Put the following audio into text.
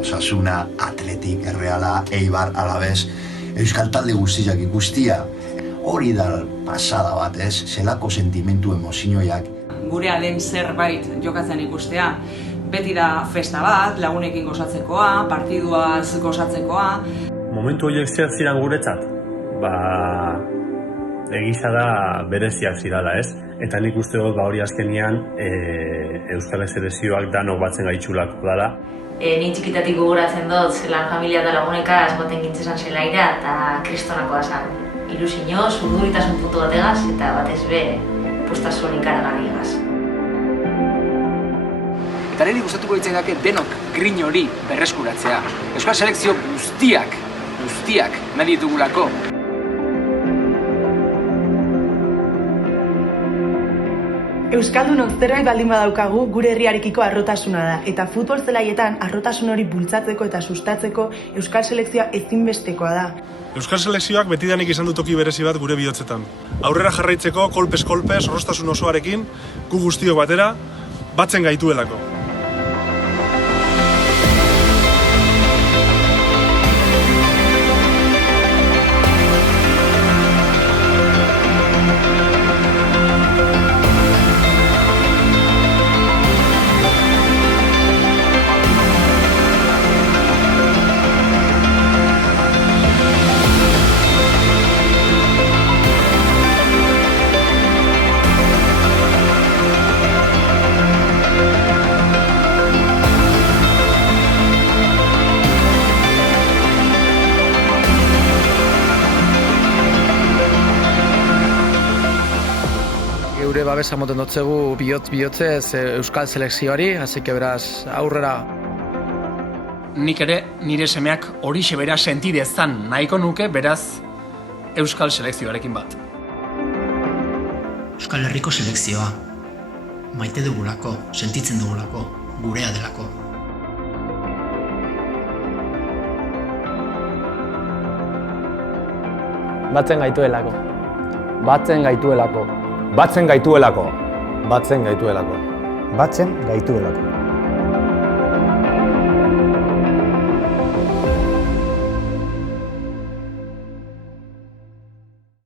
Osasuna, Atletik, Erreala, Eibar, Alabez, euskal talde guztia. Hori da pasada bat, ez? Zelako sentimentu emozioiak. Gurea den zerbait jokatzen ikustea. Beti da festa bat, lagunekin gozatzekoa, partiduaz gozatzekoa. Momentu horiek zer ziren guretzat? Egisa da bereziak zirala, ez? Eta nik uste dut hori azkenean Euskal Selekzioak danok batzen gaitxulako dela. Ni txikitatik gogoratzen dut, zelan familia eta laguneka azmoten gintzezan zelaira eta kristonakoa zan. Ilusiño, zurduritasun puntu bategaz eta batez be postasun ikaragarriagaz. Eta niri gustatuko ditzaidake denok grin hori berreskuratzea. Euskal Selekzio guztiak nahi ditugulako. Euskaldunok zerbait baldin badaukagu gure herriarekiko harrotasuna da, eta futbol zelaietan harrotasun hori bultzatzeko eta sustatzeko Euskal Selekzioa ezinbestekoa da. Euskal Selekzioak betidanik izan du toki berezi bat gure bihotzetan. Aurrera jarraitzeko kolpez, zorroztasun osoarekin, gu guztiok batera, batzen gaituelako. Geure babesa moten dotzegu bihotzez Euskal Selekzioari, hasike beraz aurrera. Nik ere nire semeak horixe bera sentidezan nahiko nuke beraz Euskal Selekzioarekin bat. Euskal Herriko selekzioa. Maite dugulako, sentitzen dugulako, gurea delako. Batzen gaituelako. Batzen gaituelako. Batzen gaituelako. Batzen gaituelako. Batzen gaituelako.